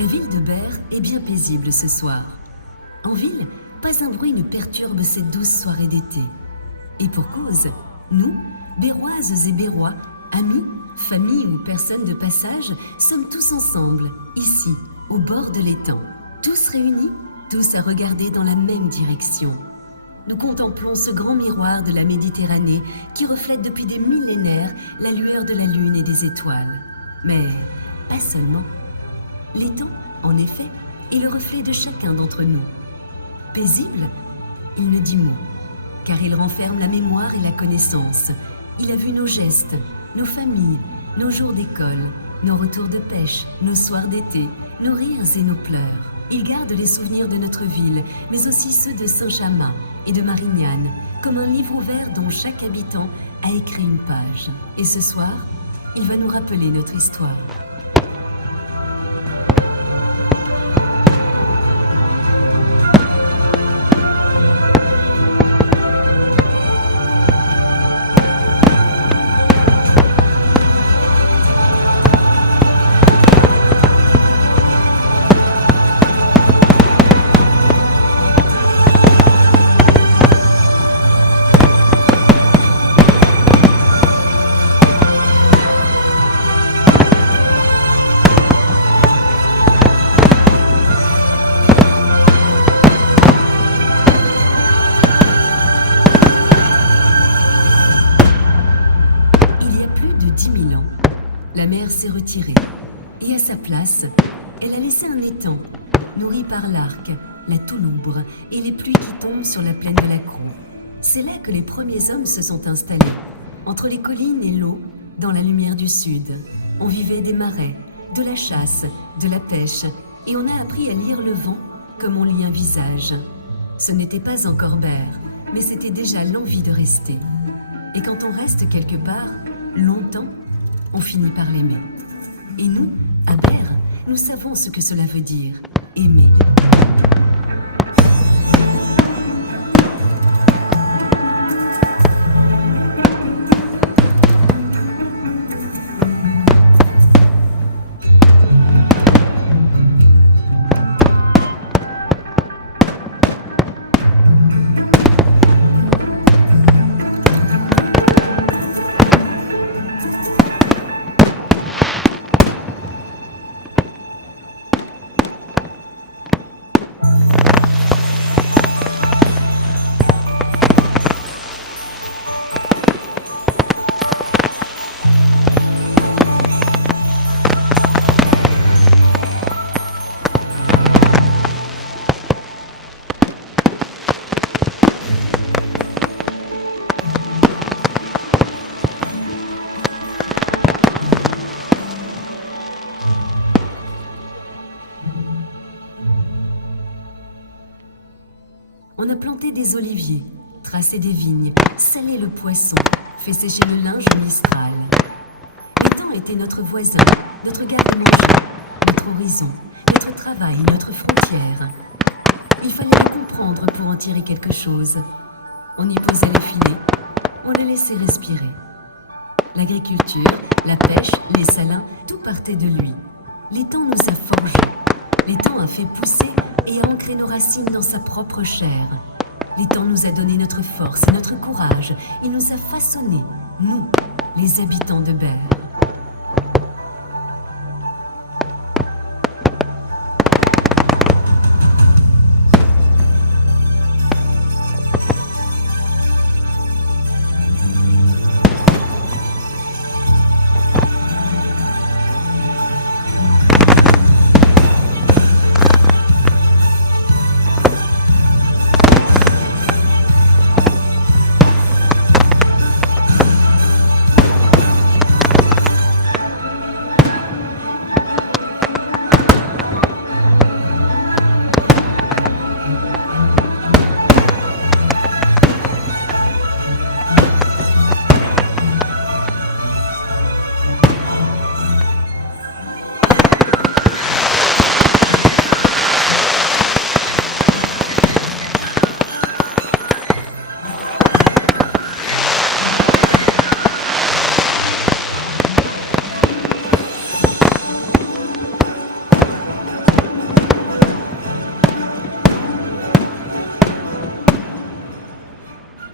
La ville de Berre est bien paisible ce soir. En ville, pas un bruit ne perturbe cette douce soirée d'été. Et pour cause, nous, Berroises et Berrois, amis, famille ou personnes de passage, sommes tous ensemble, ici, au bord de l'étang. Tous réunis, tous à regarder dans la même direction. Nous contemplons ce grand miroir de la Méditerranée qui reflète depuis des millénaires la lueur de la lune et des étoiles. Mais pas seulement. L'étang, en effet, est le reflet de chacun d'entre nous. Paisible, il ne dit mot, car il renferme la mémoire et la connaissance. Il a vu nos gestes, nos familles, nos jours d'école, nos retours de pêche, nos soirs d'été, nos rires et nos pleurs. Il garde les souvenirs de notre ville, mais aussi ceux de Saint-Chamas et de Marignane, comme un livre ouvert dont chaque habitant a écrit une page. Et ce soir, il va nous rappeler notre histoire. La mer s'est retirée, et à sa place, elle a laissé un étang, nourri par l'arc, la touloubre et les pluies qui tombent sur la plaine de la Crau. C'est là que les premiers hommes se sont installés, entre les collines et l'eau, dans la lumière du sud. On vivait des marais, de la chasse, de la pêche, et on a appris à lire le vent comme on lit un visage. Ce n'était pas encore Berre, mais c'était déjà l'envie de rester. Et quand on reste quelque part, longtemps, on finit par l'aimer. Et nous, à Berre, nous savons ce que cela veut dire, aimer. On a planté des oliviers, tracé des vignes, salé le poisson, fait sécher le linge au mistral. L'étang était notre voisin, notre garde-manger, notre horizon, notre travail, notre frontière. Il fallait le comprendre pour en tirer quelque chose. On y posait les filets, on le laissait respirer. L'agriculture, la pêche, les salins, tout partait de lui. L'étang nous a forgés. L'étang a fait pousser et a ancré nos racines dans sa propre chair. L'étang nous a donné notre force et notre courage. Il nous a façonnés, nous, les habitants de Berre.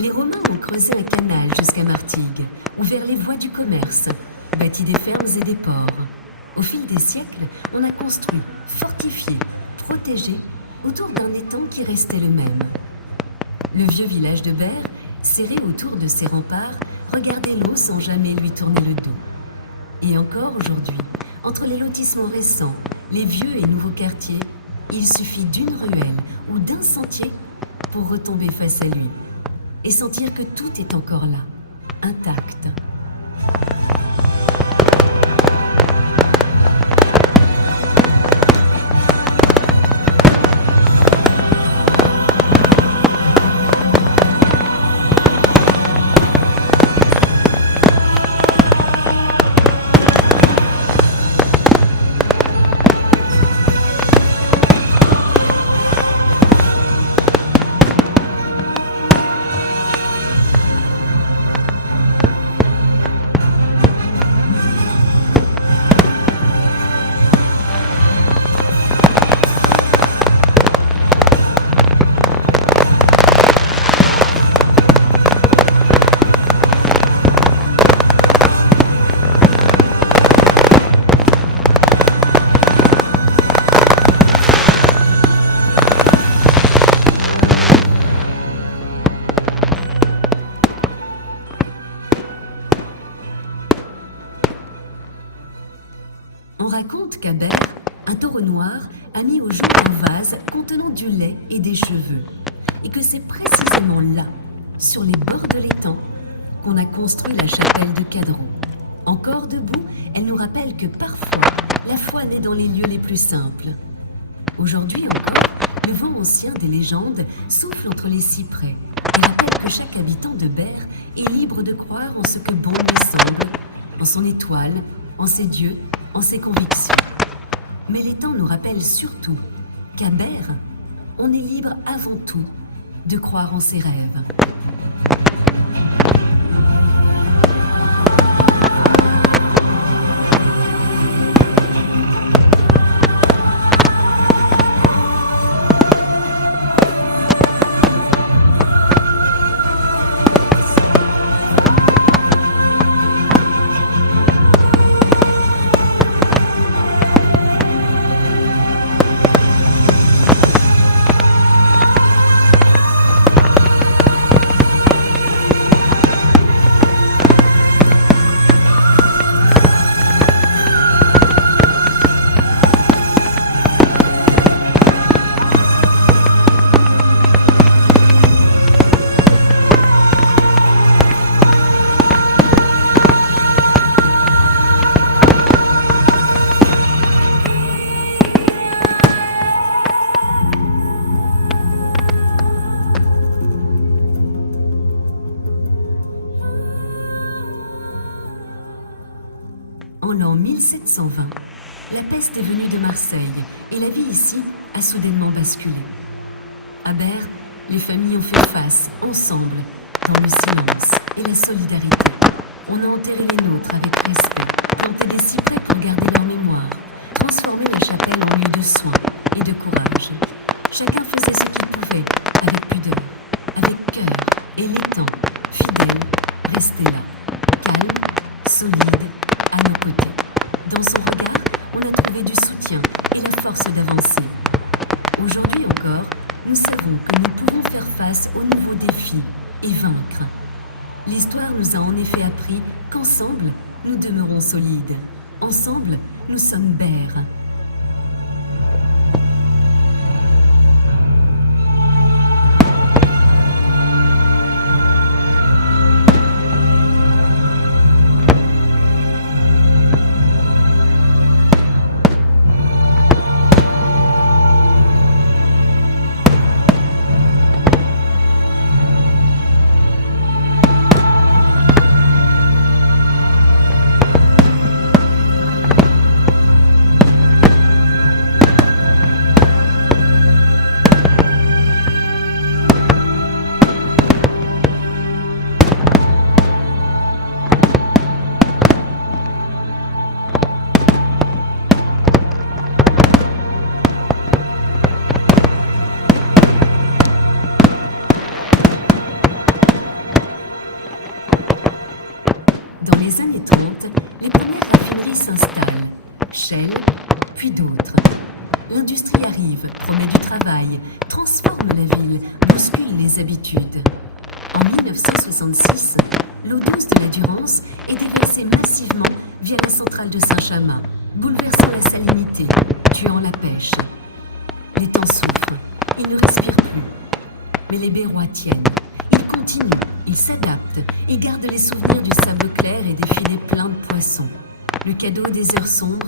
Les Romains ont creusé un canal jusqu'à Martigues, ouvert les voies du commerce, bâti des fermes et des ports. Au fil des siècles, on a construit, fortifié, protégé autour d'un étang qui restait le même. Le vieux village de Berre, serré autour de ses remparts, regardait l'eau sans jamais lui tourner le dos. Et encore aujourd'hui, entre les lotissements récents, les vieux et nouveaux quartiers, il suffit d'une ruelle ou d'un sentier pour retomber face à lui et sentir que tout est encore là, intact. On raconte qu'à Berre, un taureau noir a mis au jour un vase contenant du lait et des cheveux, et que c'est précisément là, sur les bords de l'étang, qu'on a construit la chapelle de Cadran. Encore debout, elle nous rappelle que parfois, la foi naît dans les lieux les plus simples. Aujourd'hui encore, le vent ancien des légendes souffle entre les cyprès et rappelle que chaque habitant de Berre est libre de croire en ce que bon lui semble, en son étoile, en ses dieux, en ses convictions. Mais l'étang nous rappelle surtout qu'à Berre, on est libre avant tout de croire en ses rêves. En l'an 1720, la peste est venue de Marseille et la vie ici a soudainement basculé. À Berre, les familles ont fait face, ensemble, dans le silence et la solidarité. On a enterré les nôtres avec respect, planté des cyprès pour garder leur mémoire, transformé la chapelle en lieu de soins et de courage. Chacun faisait ce qu'il pouvait, avec pudeur, avec cœur, et l'étang, fidèle, restait là, calme, solide, à nos côtés. Dans son regard, on a trouvé du soutien et la force d'avancer. Aujourd'hui encore, nous savons que nous pouvons faire face aux nouveaux défis et vaincre. L'histoire nous a en effet appris qu'ensemble, nous demeurons solides. Ensemble, nous sommes Berre. Shell, puis d'autres. L'industrie arrive, promet du travail, transforme la ville, bouscule les habitudes. En 1966, l'eau douce de la Durance est déversée massivement via la centrale de Saint-Chamas, bouleversant la salinité, tuant la pêche. Les temps souffrent, ils ne respirent plus. Mais les Bérois tiennent. Ils continuent, ils s'adaptent, ils gardent les souvenirs du sable clair et des filets pleins de poissons. Le cadeau des heures sombres,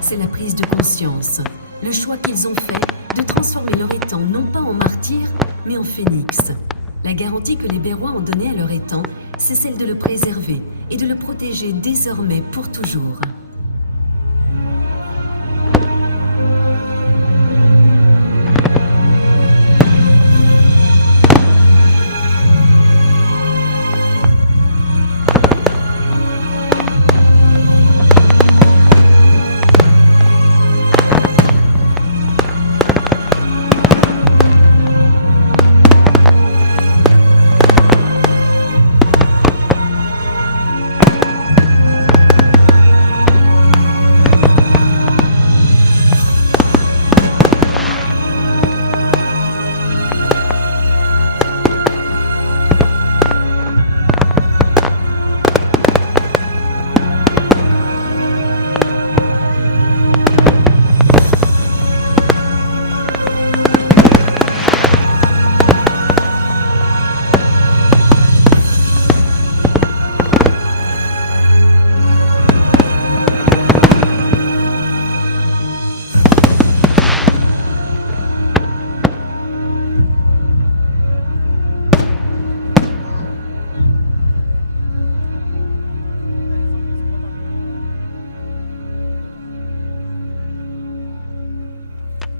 c'est la prise de conscience, le choix qu'ils ont fait de transformer leur étang non pas en martyr, mais en phénix. La garantie que les Bérois ont donnée à leur étang, c'est celle de le préserver et de le protéger désormais pour toujours.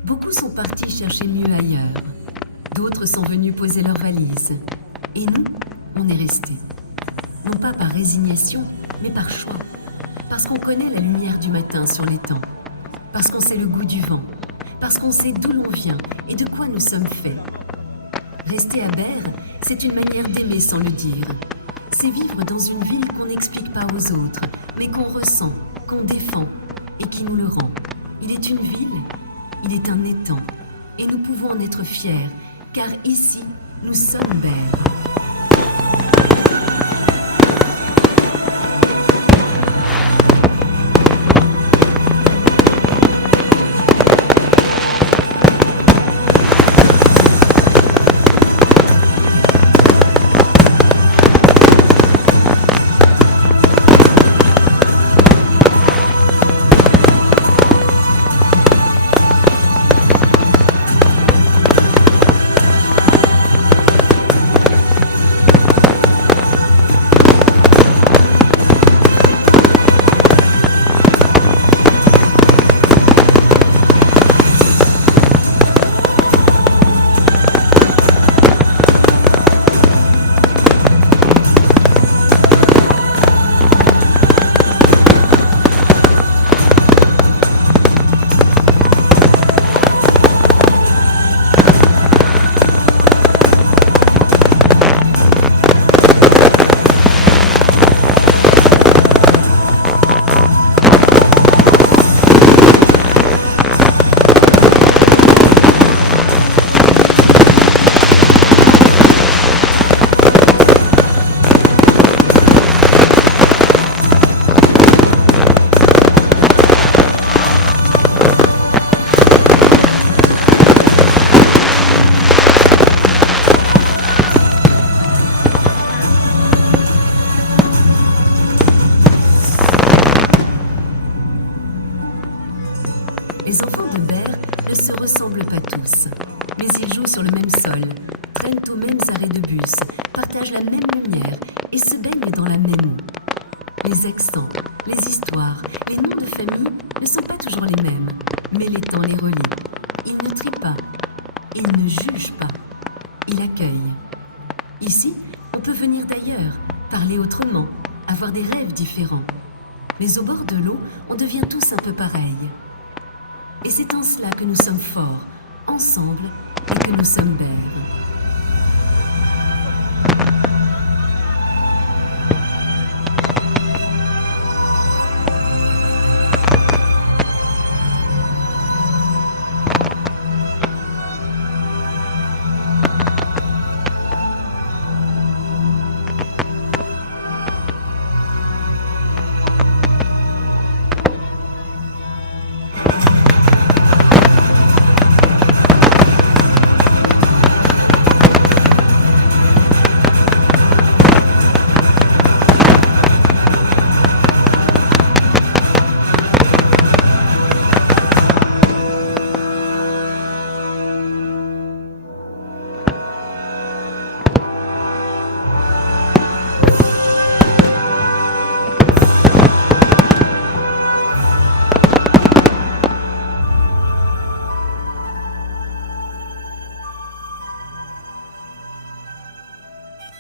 Beaucoup sont partis chercher mieux ailleurs. D'autres sont venus poser leurs valises. Et nous, on est restés. Non pas par résignation, mais par choix. Parce qu'on connaît la lumière du matin sur l'étang. Parce qu'on sait le goût du vent. Parce qu'on sait d'où l'on vient et de quoi nous sommes faits. Rester à Berre, c'est une manière d'aimer sans le dire. C'est vivre dans une ville qu'on n'explique pas aux autres, mais qu'on ressent, qu'on défend et qui nous le rend. Il est une ville, il est un étang, et nous pouvons en être fiers, car ici, nous sommes Berre. Les enfants de Berre ne se ressemblent pas tous, mais ils jouent sur le même sol, prennent aux mêmes arrêts de bus, partagent la même lumière et se baignent dans la même eau. Les accents, les histoires, les noms de famille ne sont pas toujours les mêmes, mais les temps les relient. Ils ne trient pas, ils ne jugent pas, ils accueillent. Ici, on peut venir d'ailleurs, parler autrement, avoir des rêves différents. Mais au bord de l'eau, on devient tous un peu pareils. Et c'est en cela que nous sommes forts, ensemble, et que nous sommes Berre.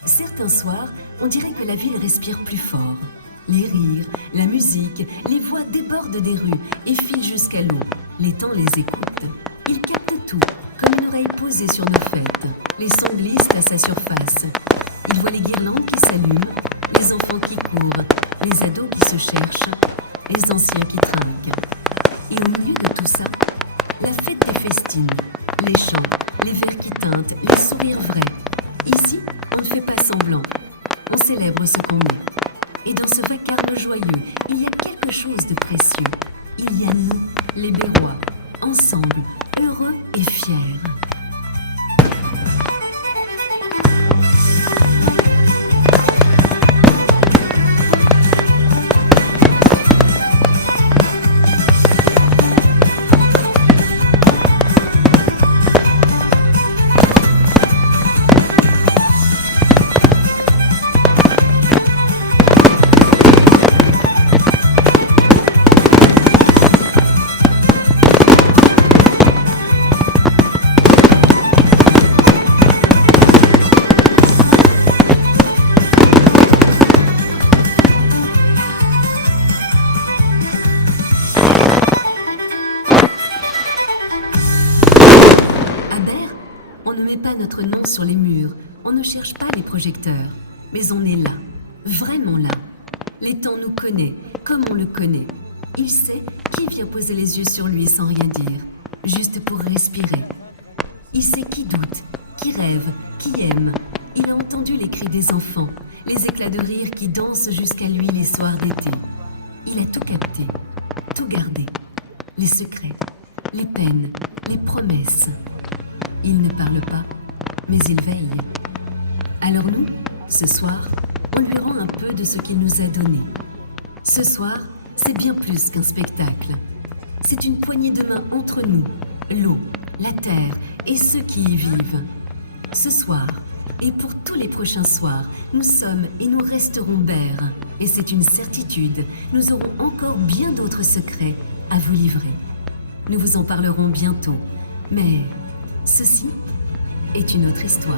Certains soirs, on dirait que la ville respire plus fort. Les rires, la musique, les voix débordent des rues et filent jusqu'à l'eau. L'étang les écoute. Il capte tout, comme une oreille posée sur nos fêtes. Les sons glissent à sa surface. Il voit les guirlandes qui s'allument, les enfants qui courent, les ados qui se cherchent, les anciens qui trinquent. Et au milieu de tout ça, la fête des festines, les chants, les verres qui teintent, les sourires vrais. Ici, on ne fait pas semblant. On célèbre ce qu'on est. Et dans ce vacarme joyeux, il y a quelque chose de précieux. Il y a nous, les Bérois, ensemble, heureux et fiers. On ne met pas notre nom sur les murs, on ne cherche pas les projecteurs, mais on est là, vraiment là. L'étang nous connaît, comme on le connaît. Il sait qui vient poser les yeux sur lui sans rien dire, juste pour respirer. Il sait qui doute, qui rêve, qui aime. Il a entendu les cris des enfants, les éclats de rire qui dansent jusqu'à lui les soirs d'été. Il a tout capté, tout gardé. Les secrets, les peines, les promesses. Il ne parle pas, mais il veille. Alors nous, ce soir, on lui rend un peu de ce qu'il nous a donné. Ce soir, c'est bien plus qu'un spectacle. C'est une poignée de main entre nous, l'eau, la terre et ceux qui y vivent. Ce soir, et pour tous les prochains soirs, nous sommes et nous resterons Bers. Et c'est une certitude, nous aurons encore bien d'autres secrets à vous livrer. Nous vous en parlerons bientôt, mais ceci est une autre histoire.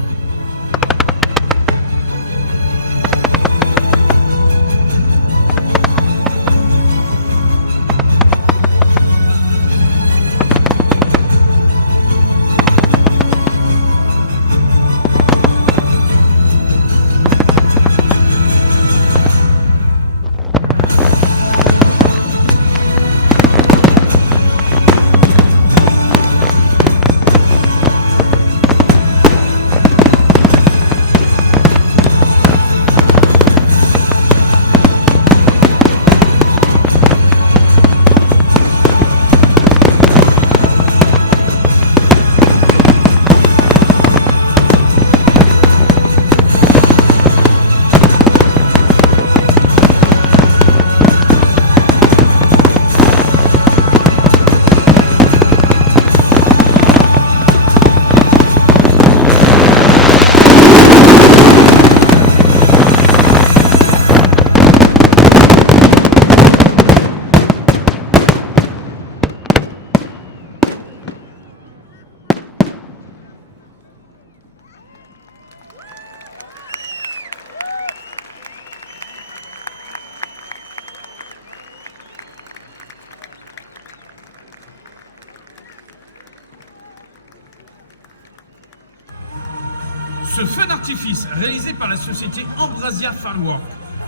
Ce feu d'artifice, réalisé par la société Ambrasia Fireworks,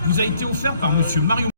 vous a été offert par Monsieur Mario